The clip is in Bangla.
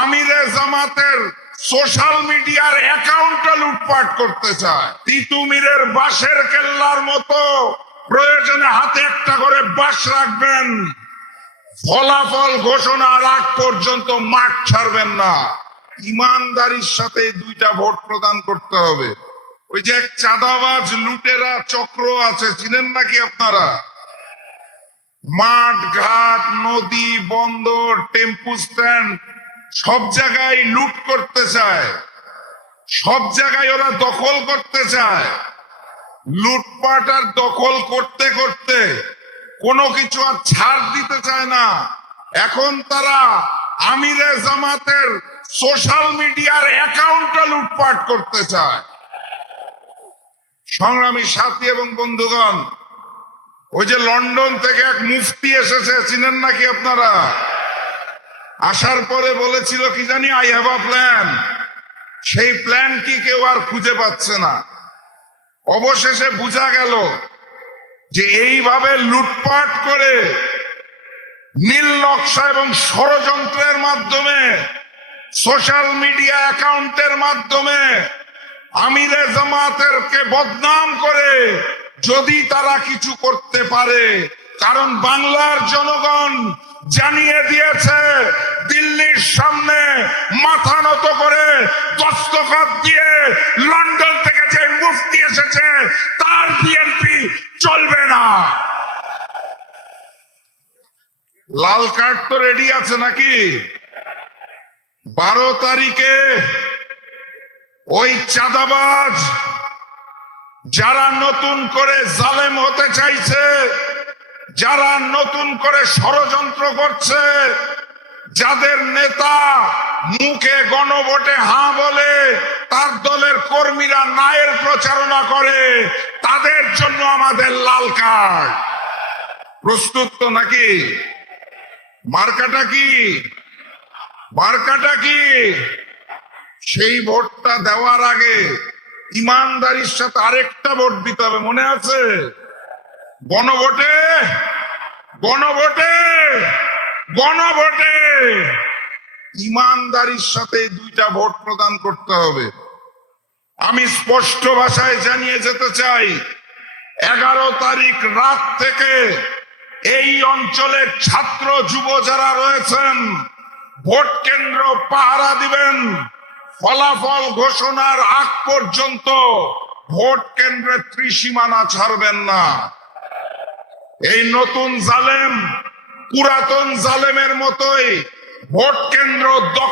আমিরে জামাতের সোশ্যাল মিডিয়ার অ্যাকাউন্টটা লুটপাট করতে চায়। তিতুমিরের বাঁশের কেল্লার মতো প্রয়োজনে হাতে একটা করে বাঁশ রাখবেন, ফলাফল ঘোষণার আগ পর্যন্ত মাঠ ছাড়বেন না। ইমানদারির সাথে দুইটা ভোট প্রদান করতে হবে। ওই যে এক চাঁদাবাজ লুটেরা চক্র আছে, চিনেন নাকি আপনারা? মাঠ ঘাট, নদী, বন্দর, টেম্পু স্ট্যান্ড সব জায়গায় লুট করতে চায়, সব জায়গায় ওরা দখল করতে চায়। লুটপাট আর দখল করতে করতে কোনো কিছু আর ছাড় দিতে চায় না। এখন তারা আমিরে জামাতের সোশ্যাল মিডিয়ার অ্যাকাউন্টটা লুটপাট করতে চায়। সংগ্রামী সাথী এবং বন্ধুগণ, ওই যে লন্ডন থেকে এক মুফতি এসেছে, চিনেন নাকি আপনারা? আসার পরে বলেছিল কি জানি, আই হ্যাভ আ প্ল্যান। সেই প্ল্যান কি কেউ আর খুঁজে পাচ্ছে না। অবশেষে বোঝা গেল যে এইভাবে লুটপাট করে নীল নকশা এবং ষড়যন্ত্রের মাধ্যমে, সোশ্যাল মিডিয়া অ্যাকাউন্টের মাধ্যমে আমিরে জামাতেরকে বদনাম করে যদি তারা কিছু করতে পারে, কারণ বাংলার জনগণ জানিয়ে দিয়েছে দিল্লির সামনে মাথা নত করে দস্তখত দিয়ে লন্ডন থেকে যে মুফতি এসেছে তার বিএনপি চলবে না। লাল কার্ড তো রেডি আছে নাকি? 12 তারিখে ওই চাঁদাবাজ যারা নতুন করে জালেম হতে চাইছে, যারা নতুন করে ষড়যন্ত্র করছে, যাদের নেতা মুখে গণভোটে হাঁ বলে তার দলের কর্মীরা নায়ের প্রচারণা করে, তাদের জন্য আমাদের লাল কার্ড। প্রস্তুত তো নাকি? মার্কাটা কি? মার্কাটা কি? সেই ভোটটা দেওয়ার আগে ইমানদারির সাথে আরেকটা ভোট দিতে হবে, মনে আছে? গণভোটে গণভোটে গণভোটে ইমানদারির সাথে দুইটা ভোট প্রদান করতে হবে। আমি স্পষ্ট ভাষায় জানিয়ে যেতে চাই, 11 তারিখ রাত থেকে এই অঞ্চলের ছাত্র যুব যারা রয়েছেন ভোট কেন্দ্র পাহারা দিবেন। ফলাফল ঘোষণার আগ পর্যন্ত ভোট কেন্দ্রের ত্রিসীমানা ছাড়বেন না। এই নতুন জালেম পুরাতন জালেমের মতোই ভোট কেন্দ্র